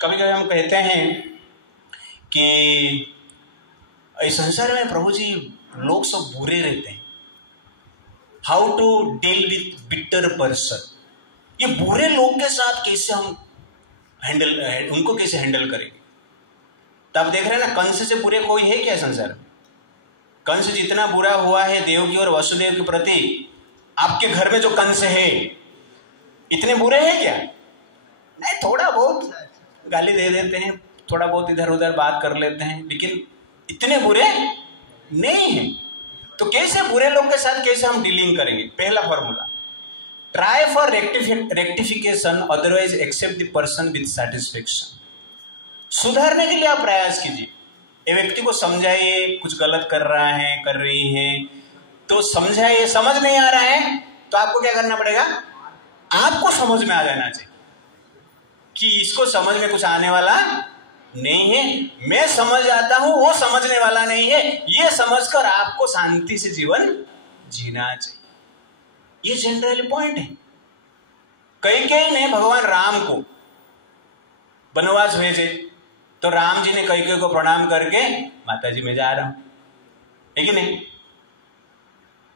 कभी कभी हम कहते हैं कि इस संसार में प्रभु जी लोग सब बुरे रहते हैं। How to deal with bitter person, ये बुरे लोग के साथ कैसे हम उनको कैसे हैंडल करेंगे। तो आप देख रहे हैं ना, कंस से बुरे कोई है क्या संसार में? कंस जितना बुरा हुआ है देवकी और वसुदेव के प्रति, आपके घर में जो कंस है इतने बुरे हैं क्या? नहीं, थोड़ा बहुत गाली दे देते हैं, थोड़ा बहुत इधर उधर बात कर लेते हैं, लेकिन इतने बुरे नहीं हैं। तो कैसे बुरे लोग के साथ कैसे हम डीलिंग करेंगे? पहला formula, try for rectification, otherwise accept the person with satisfaction. सुधारने के लिए आप प्रयास कीजिए। ये व्यक्ति को समझाइए, कुछ गलत कर रहा है, कर रही है, तो समझाइए। समझ नहीं आ रहा है तो आपको क्या करना पड़ेगा? आपको समझ में आ जाना चाहिए कि इसको समझ में कुछ आने वाला नहीं है, मैं समझ आता हूं, वो समझने वाला नहीं है, ये समझकर आपको शांति से जीवन जीना चाहिए। ये जनरल पॉइंट है। कैकेयी ने भगवान राम को वनवास भेजे तो राम जी ने कैकेयी को प्रणाम करके, माता जी मैं जा रहा हूं, है कि नहीं?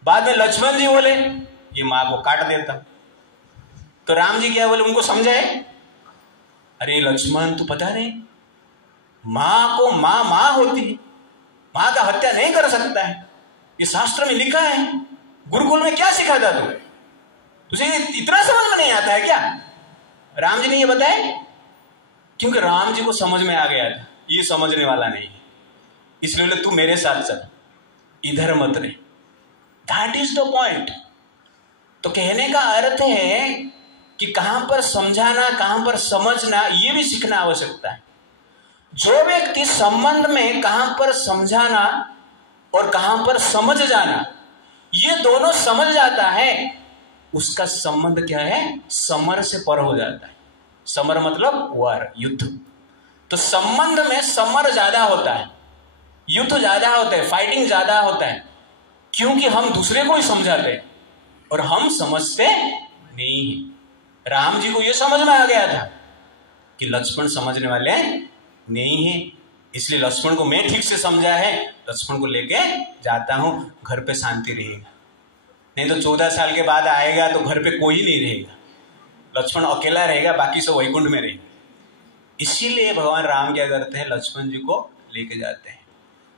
बाद में लक्ष्मण जी बोले ये मां को काट देता। तो राम जी क्या बोले, उनको समझाए, अरे लक्ष्मण तू पता नहीं, मां को मां होती है, मां का हत्या नहीं कर सकता है, ये शास्त्र में लिखा है। गुरुकुल में क्या सिखाता तुझे इतना समझ में नहीं आता है क्या? राम जी ने ये बताया क्योंकि राम जी को समझ में आ गया था ये समझने वाला नहीं है, इसलिए तू मेरे साथ चल, इधर मत रहे। That is the point. तो कहने का अर्थ है कि कहां पर समझाना, कहां पर समझना, ये भी सीखना आवश्यकता है। जो व्यक्ति संबंध में कहां पर समझाना और कहां पर समझ जाना, ये दोनों समझ जाता है, उसका संबंध क्या है? समर से पर हो जाता है। समर मतलब वार, युद्ध। तो संबंध में समर ज्यादा होता है, युद्ध ज्यादा होता है, फाइटिंग ज्यादा होता है, क्योंकि हम दूसरे को ही समझाते हैं और हम समझते नहीं हैं। राम जी को यह समझ में आ गया था कि लक्ष्मण समझने वाले नहीं है, इसलिए लक्ष्मण को मैं ठीक से समझा है, लक्ष्मण को लेके जाता हूं, घर पे शांति रहेगा। नहीं तो 14 साल के बाद आएगा तो घर पे कोई नहीं रहेगा, लक्ष्मण अकेला रहेगा, बाकी सब वैकुंठ में रहेगा। इसीलिए भगवान राम क्या करते हैं, लक्ष्मण जी को लेके जाते हैं।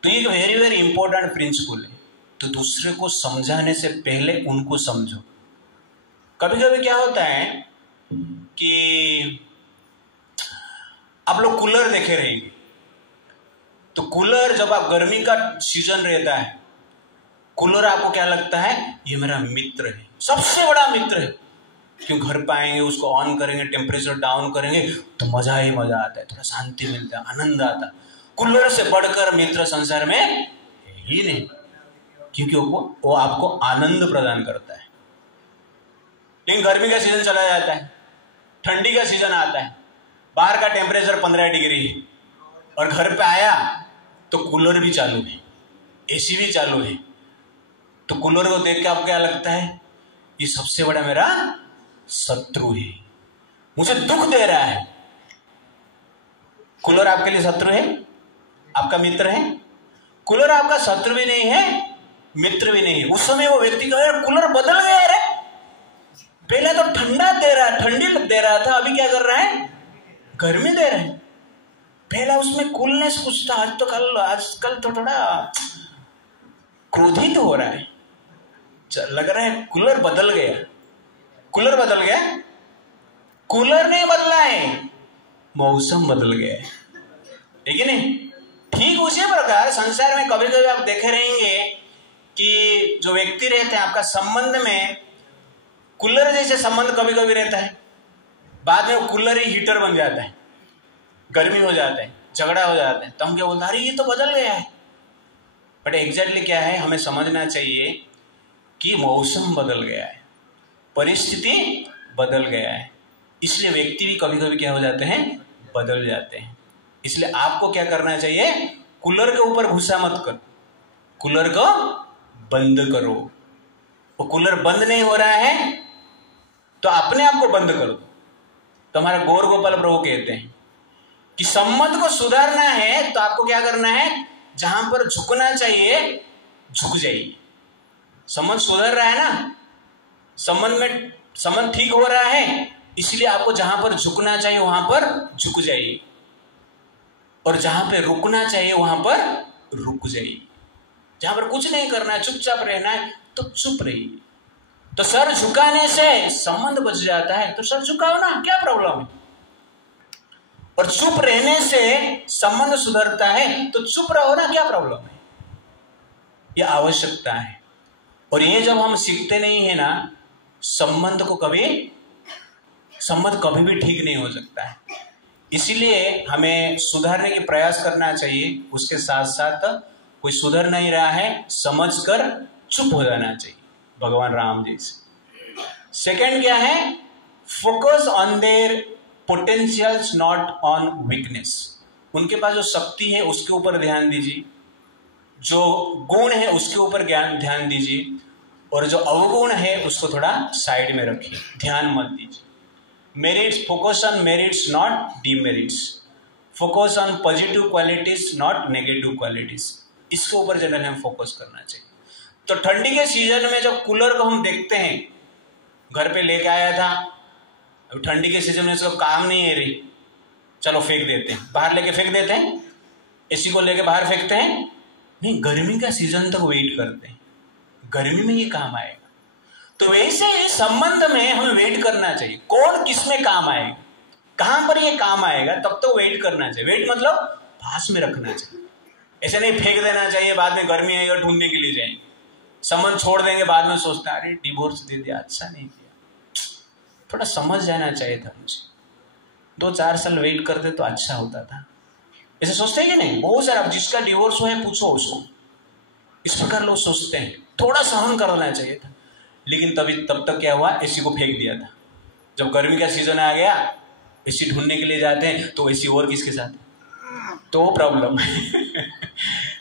तो ये वेरी वेरी इंपॉर्टेंट प्रिंसिपल है। तो दूसरे को समझाने से पहले उनको समझो। कभी कभी क्या होता है कि आप लोग कूलर देखे रहेंगे, तो कूलर जब आप गर्मी का सीजन रहता है, कूलर आपको क्या लगता है, ये मेरा मित्र है, सबसे बड़ा मित्र है। क्यों? घर पे आएंगे, उसको ऑन करेंगे, टेम्परेचर डाउन करेंगे तो मजा ही मजा आता है, थोड़ा शांति मिलता है, आनंद आता है। कूलर से बढ़कर मित्र संसार में ही नहीं, क्योंकि वो आपको आनंद प्रदान करता है। लेकिन गर्मी का सीजन चला जाता है, ठंडी का सीजन आता है, बाहर का टेम्परेचर 15 डिग्री है और घर पे आया तो कूलर भी चालू है, एसी भी चालू है। तो कूलर को देख के आपको क्या लगता है, ये सबसे बड़ा मेरा शत्रु है, मुझे दुख दे रहा है। कूलर आपके लिए शत्रु है, आपका मित्र है? कूलर आपका शत्रु भी नहीं है, मित्र भी नहीं है। उस समय वो व्यक्ति का यार कूलर बदल गया है, पहले तो ठंडा दे रहा, ठंडी दे रहा था, अभी क्या कर रहा है, गर्मी दे रहा है। पहला उसमें कूलनेस कुछ था, आजकल तो थोड़ा क्रोधित हो रहा है, लग रहा है कूलर बदल गया। कूलर बदल गया? कूलर नहीं बदला है, मौसम बदल गया है, ठीक है नहीं? ठीक उसी प्रकार संसार में कभी कभी आप देखे रहेंगे कि जो व्यक्ति रहते हैं आपका संबंध में कूलर जैसे संबंध कभी कभी रहता है, बाद में वो कूलर ही हीटर बन जाता है, गर्मी हो जाता है, झगड़ा हो जाता है, तो हम क्या बोलते हैं, अरे ये तो बदल गया है। बट एग्जैक्टली क्या है, हमें समझना चाहिए कि मौसम बदल गया है, परिस्थिति बदल गया है, इसलिए व्यक्ति भी कभी कभी क्या हो जाते हैं, बदल जाते हैं। इसलिए आपको क्या करना चाहिए, कूलर के ऊपर गुस्सा मत करो, कूलर को बंद करो। वो कूलर बंद नहीं हो रहा है तो अपने आप को बंद करो। तो हमारा गौर गोपाल प्रभु कहते हैं कि संबंध को सुधारना है तो आपको क्या करना है, जहां पर झुकना चाहिए झुक जाइए। संबंध सुधर रहा है ना, संबंध ठीक हो रहा है, इसलिए आपको जहां पर झुकना चाहिए वहां पर झुक जाइए, और जहां पर रुकना चाहिए वहां पर रुक जाइए। जहां पर कुछ नहीं करना है, चुपचाप रहना है, तो चुप रहिए। तो सर झुकाने से संबंध बच जाता है, तो सर झुकाओ ना, क्या प्रॉब्लम है। और चुप रहने से संबंध सुधरता है, तो चुप रहो ना, क्या प्रॉब्लम है। यह आवश्यकता है, और ये जब हम सीखते नहीं है ना, संबंध कभी भी ठीक नहीं हो सकता है। इसीलिए हमें सुधारने की प्रयास करना चाहिए, उसके साथ साथ कोई सुधर नहीं रहा है समझकर चुप हो जाना चाहिए, भगवान राम जी से। सेकंड क्या है, focus on their potentials not on weakness. उनके पास जो शक्ति है उसके ऊपर ध्यान दीजिए, जो गुण है उसके ऊपर ध्यान दीजिए, और जो अवगुण है उसको थोड़ा साइड में रखिए, ध्यान मत दीजिए। Merits, focus on merits not demerits, focus on positive qualities not negative qualities, इसके ऊपर जनरल हमें फोकस करना चाहिए। तो ठंडी के सीजन में जो कूलर को हम देखते हैं, घर पे लेके आया था, अब ठंडी के सीजन में इसका काम नहीं है रही, चलो फेंक देते हैं, बाहर लेके फेंक देते हैं, एसी को लेके बाहर फेंकते हैं, नहीं, गर्मी का सीजन तक वेट करते हैं, गर्मी में ये काम आएगा। तो वैसे इस संबंध में हमें वेट करना चाहिए, कौन किस में काम आएगा, कहां पर ये काम आएगा, तब तो वेट करना चाहिए। वेट मतलब पास में रखना चाहिए, ऐसे नहीं फेंक देना चाहिए, बाद में गर्मी आएगी और ढूंढने के लिए जाएंगे, संबंध छोड़ देंगे, बाद में सोचते हैं अरे डिवोर्स दे दिया, अच्छा नहीं किया, थोड़ा समझ जाना चाहिए था मुझे, 2-4 साल वेट करते तो अच्छा होता था। ऐसे सोचते हैं कि नहीं, बहुत सारा, जिसका डिवोर्स हुआ है पूछो उसको, इस प्रकार लोग सोचते हैं। थोड़ा सहन करना चाहिए था, लेकिन तब तक क्या हुआ, एसी को फेंक दिया था। जब गर्मी का सीजन आ गया, एसी ढूंढने के लिए जाते हैं, तो एसी और किसके साथ, तो प्रॉब्लम है।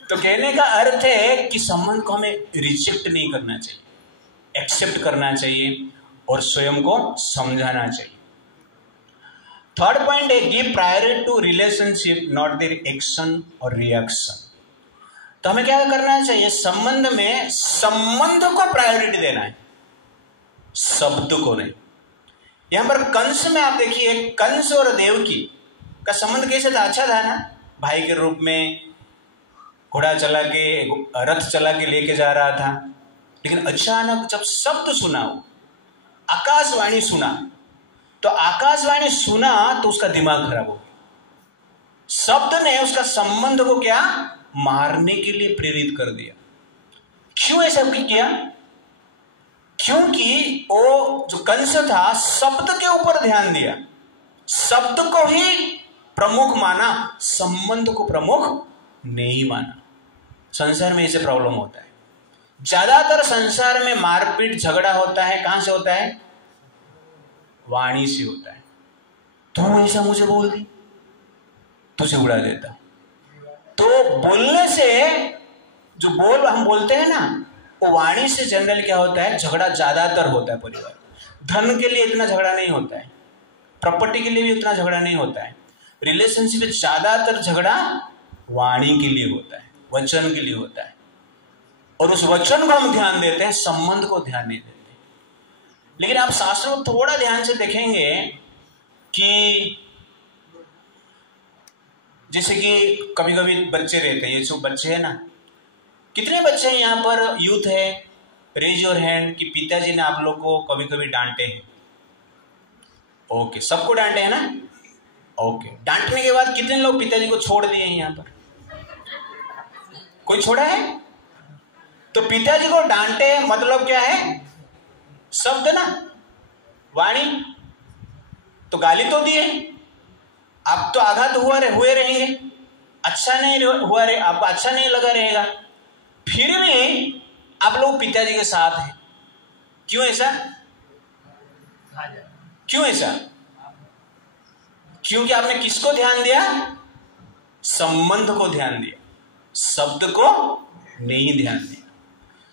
तो कहने का अर्थ है कि संबंध को हमें रिजेक्ट नहीं करना चाहिए, एक्सेप्ट करना चाहिए और स्वयं को समझाना चाहिए। थर्ड पॉइंट है, give priority to relationship not their action और रिएक्शन। तो हमें क्या करना चाहिए, संबंध में संबंध को प्रायोरिटी देना है, शब्द को नहीं। यहां पर कंस में आप देखिए, कंस और देवकी का संबंध कैसे था, अच्छा था ना, भाई के रूप में घोड़ा चला के, रथ चला के लेके जा रहा था। लेकिन अचानक जब शब्द सुना, आकाशवाणी सुना, तो आकाशवाणी सुना तो उसका दिमाग खराब हो गया। शब्द ने उसका संबंध को क्या, मारने के लिए प्रेरित कर दिया। क्यों ऐसा किया, क्योंकि वो जो कंस था शब्द के ऊपर ध्यान दिया, शब्द को ही प्रमुख माना, संबंध को प्रमुख नहीं माना। संसार में ऐसे प्रॉब्लम होता है, ज्यादातर संसार में मारपीट झगड़ा होता है, कहां से होता है, वाणी से होता है। तू ऐसा मुझे बोल दी, तुझे उड़ा देता। तो बोलने से, जो बोल हम बोलते हैं ना, वो वाणी से जनरल क्या होता है, झगड़ा ज्यादातर होता है परिवार। धन के लिए इतना झगड़ा नहीं होता है, प्रॉपर्टी के लिए भी उतना झगड़ा नहीं होता है, रिलेशनशिप में ज्यादातर झगड़ा वाणी के लिए होता है, वचन के लिए होता है। और उस वचन को हम ध्यान देते हैं, संबंध को ध्यान नहीं देते। लेकिन आप शास्त्रों को थोड़ा ध्यान से देखेंगे कि जैसे कि कभी कभी बच्चे रहते हैं, ये जो बच्चे हैं ना, कितने बच्चे हैं यहाँ पर, यूथ है, रेज योर हैंड, कि पिताजी ने आप लोग को कभी कभी डांटे हैं। ओके, सबको डांटे हैं ना, ओके। डांटने के बाद कितने लोग पिताजी को छोड़ दिए हैं यहाँ पर, कोई छोड़ा है? तो पिताजी को डांटे मतलब क्या है, शब्द ना, वाणी, तो गाली तो दिए, आप तो आघात हुए रहेंगे, अच्छा नहीं हुआ रहे, आपको अच्छा नहीं लगा रहेगा, फिर भी आप लोग पिताजी के साथ हैं। क्यों ऐसा, क्यों ऐसा? क्योंकि आपने किसको ध्यान दिया, संबंध को ध्यान दिया, शब्द को नहीं ध्यान दिया।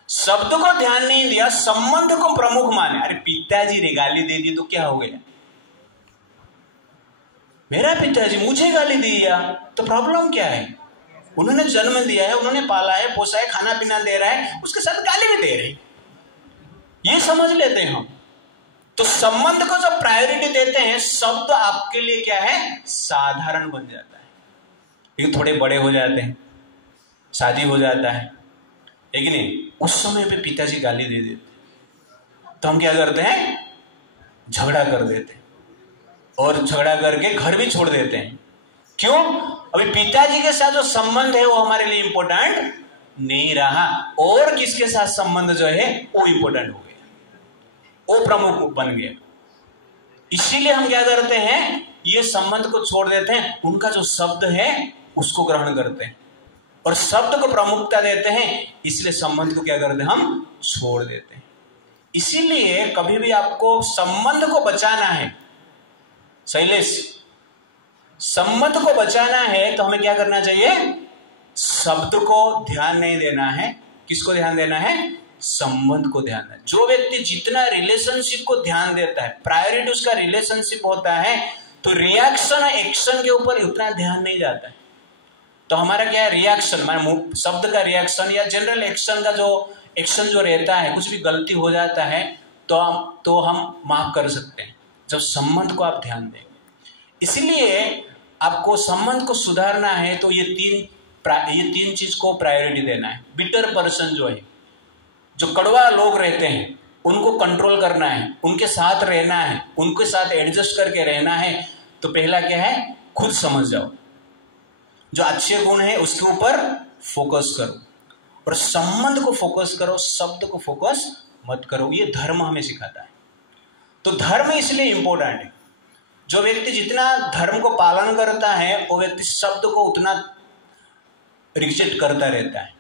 शब्द को ध्यान नहीं दिया, संबंध को प्रमुख माने। अरे पिताजी ने गाली दे दी तो क्या हो गया, मेरा पिताजी मुझे गाली दिया तो प्रॉब्लम क्या है? उन्होंने जन्म दिया है, उन्होंने पाला है, पोसा है, खाना पीना दे रहा है, उसके साथ गाली भी दे रहे, ये समझ लेते हैं हम। तो संबंध को जब प्रायोरिटी देते हैं, शब्द आपके लिए क्या है? साधारण बन जाता है। ये थोड़े बड़े हो जाते हैं, शादी हो जाता है, लेकिन उस समय पे पिताजी गाली दे देते, तो हम क्या करते हैं? झगड़ा कर देते हैं, और झगड़ा करके घर भी छोड़ देते हैं। क्यों? अभी पिताजी के साथ जो संबंध है वो हमारे लिए इंपॉर्टेंट नहीं रहा, और किसके साथ संबंध जो है वो इंपॉर्टेंट हो गया, वो प्रमुख बन गया। इसीलिए हम क्या करते हैं? ये संबंध को छोड़ देते हैं, उनका जो शब्द है उसको ग्रहण करते हैं और शब्द को प्रमुखता देते हैं, इसलिए संबंध को क्या करते हैं? हम छोड़ देते हैं। इसीलिए कभी भी आपको संबंध को बचाना है, शैलेश, संबंध को बचाना है तो हमें क्या करना चाहिए? शब्द को ध्यान नहीं देना है। किसको ध्यान देना है? संबंध को ध्यान देना। जो व्यक्ति जितना रिलेशनशिप को ध्यान देता है, प्रायोरिटी उसका रिलेशनशिप होता है, तो रिएक्शन एक्शन के ऊपर उतना ध्यान नहीं जाता है। तो हमारा क्या है? रिएक्शन, माने शब्द का रिएक्शन या जनरल एक्शन का जो एक्शन जो रहता है, कुछ भी गलती हो जाता है तो हम माफ कर सकते हैं जब संबंध को आप ध्यान देंगे। इसलिए आपको संबंध को सुधारना है तो ये तीन चीज को प्रायोरिटी देना है। बिटर पर्सन जो है, जो कड़वा लोग रहते हैं, उनको कंट्रोल करना है, उनके साथ रहना है, उनके साथ एडजस्ट करके रहना है। तो पहला क्या है? खुद समझ जाओ, जो अच्छे गुण है उसके ऊपर फोकस करो और संबंध को फोकस करो, शब्द को फोकस मत करो। ये धर्म हमें सिखाता है। तो धर्म इसलिए इंपॉर्टेंट है। जो व्यक्ति जितना धर्म को पालन करता है वो व्यक्ति शब्द को उतना रिजेक्ट करता रहता है,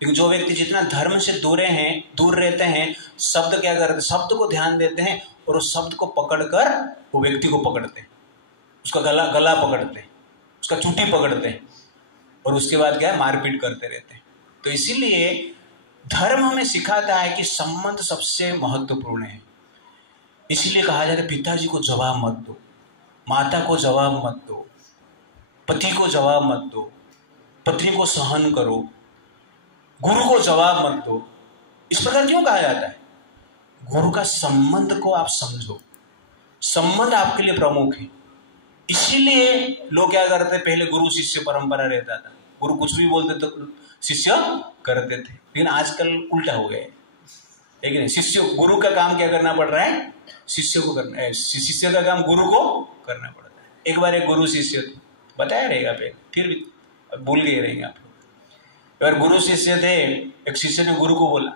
लेकिन जो व्यक्ति जितना धर्म से दूर रहते हैं, शब्द क्या करते? शब्द को ध्यान देते हैं और उस शब्द को पकड़कर वो व्यक्ति को पकड़ते हैं, उसका गला पकड़ते हैं, उसका चुटी पकड़ते हैं और उसके बाद क्या है? मारपीट करते रहते हैं। तो इसीलिए धर्म हमें सिखाता है कि संबंध सबसे महत्वपूर्ण है। इसलिए कहा जाता है पिताजी को जवाब मत दो, माता को जवाब मत दो, पति को जवाब मत दो, पत्नी को सहन करो, गुरु को जवाब मत दो। इस प्रकार क्यों कहा जाता है? गुरु का संबंध को आप समझो, संबंध आपके लिए प्रमुख है। इसीलिए लोग क्या करते? पहले गुरु शिष्य परंपरा रहता था, गुरु कुछ भी बोलते तो शिष्य करते थे, लेकिन आजकल उल्टा हो गया है। लेकिन शिष्य, गुरु का काम क्या करना पड़ रहा है? शिष्य को करना है, शिष्य का काम गुरु को करना पड़ता है। एक बार एक गुरु शिष्य थे, बताया रहेगा पहले, फिर भी भूल गए रहेंगे आप लोग। एक बार गुरु शिष्य थे, एक शिष्य ने गुरु को बोला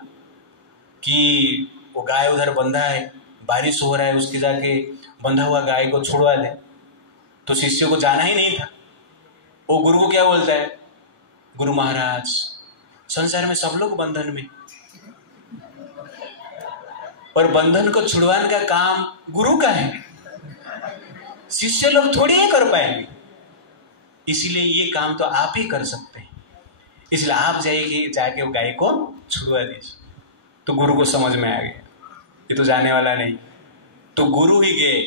कि वो गाय उधर बंधा है, बारिश हो रहा है, उसके जाके बंधा हुआ गाय को छुड़वा दे। तो शिष्य को जाना ही नहीं था। वो गुरु को क्या बोलता है? गुरु महाराज, संसार में सब लोग बंधन में, और बंधन को छुड़वाने का काम गुरु का है, शिष्य लोग थोड़ी ही कर पाएंगे, इसीलिए ये काम तो आप ही कर सकते हैं, इसलिए आप जाके वो गाय को छुड़वा दीजिए। तो गुरु को समझ में आ गया ये तो जाने वाला नहीं। तो गुरु ही गए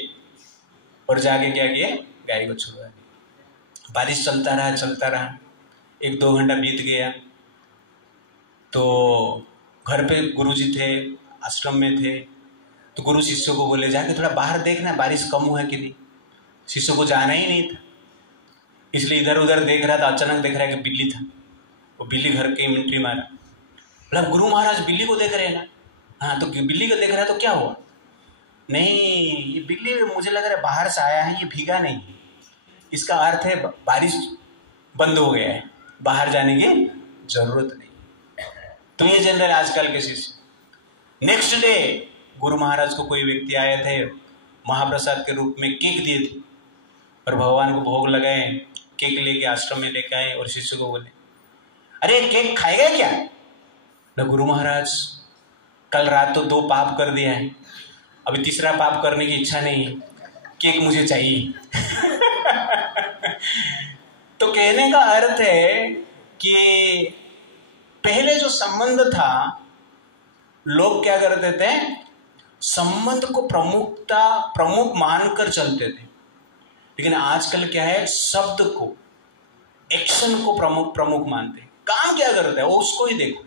और जाके क्या किए? गाय को छुड़वा दिया। बारिश चलता रहा, 1-2 घंटा बीत गया। तो घर पे गुरुजी थे, आश्रम में थे। तो गुरु शिष्य को बोले जाके थोड़ा बाहर देखना बारिश कम हुआ कि नहीं। शिष्य को जाना ही नहीं था, इसलिए इधर उधर देख रहा था। अचानक देख रहा है कि बिल्ली था, वो बिल्ली घर के एंट्री मारा। बोला गुरु महाराज बिल्ली को देख रहे हैं ना? हाँ, तो बिल्ली को देख रहा है तो क्या हुआ? नहीं, ये बिल्ली मुझे लग रहा है बाहर से आया है, ये भीगा नहीं, इसका अर्थ है बारिश बंद हो गया है, बाहर जाने की जरूरत नहीं। तो ये जनरल आजकल के शिष्य। नेक्स्ट डे गुरु महाराज को कोई व्यक्ति आए थे, महाप्रसाद के रूप में केक दिए थे और भगवान को भोग लगाए, केक लेके आश्रम में लेके आए और शिष्य को बोले अरे केक खाएगा क्या? ना गुरु महाराज कल रात तो 2 पाप कर दिया है, अभी तीसरा पाप करने की इच्छा नहीं है, केक मुझे चाहिए। तो कहने का अर्थ है कि पहले जो संबंध था, लोग क्या करते थे? संबंध को प्रमुख मानकर चलते थे। लेकिन आजकल क्या है, शब्द को, एक्शन को प्रमुख मानते हैं। काम क्या करता है वो उसको ही देखो,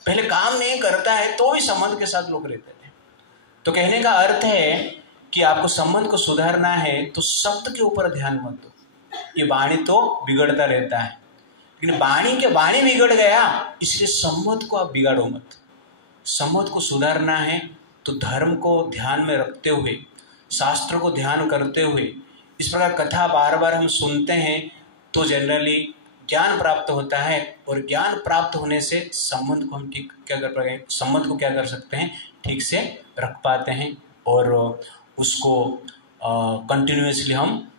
पहले काम नहीं करता है तो भी संबंध के साथ लोग रहते थे। तो कहने का अर्थ है कि आपको संबंध को सुधारना है तो शब्द के ऊपर ध्यान मत दो। ये वाणी तो बिगड़ता रहता है, लेकिन वाणी बिगड़ गया, इसलिए संबंध को आप बिगाड़ो मत। संबंध को सुधारना है तो धर्म को ध्यान में रखते हुए, शास्त्र को ध्यान करते हुए, इस प्रकार कथा बार बार हम सुनते हैं तो जनरली ज्ञान प्राप्त होता है, और ज्ञान प्राप्त होने से संबंध को हम संबंध को क्या कर सकते हैं, ठीक से रख पाते हैं, और उसको कंटिन्यूसली हम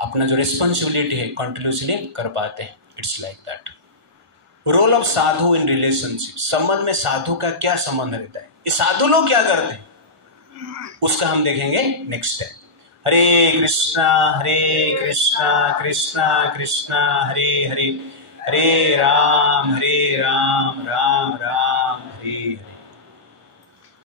अपना जो रिस्पॉन्सिबिलिटी है कंटिन्यूसली कर पाते हैं। It's like that. Role of sadhu in relationship, संबंध में साधु का क्या संबंध रहता है, ये साधु लोग क्या करते हैं उसका हम देखेंगे नेक्स्ट टाइम। हरे कृष्णा कृष्णा कृष्णा हरे हरे, हरे राम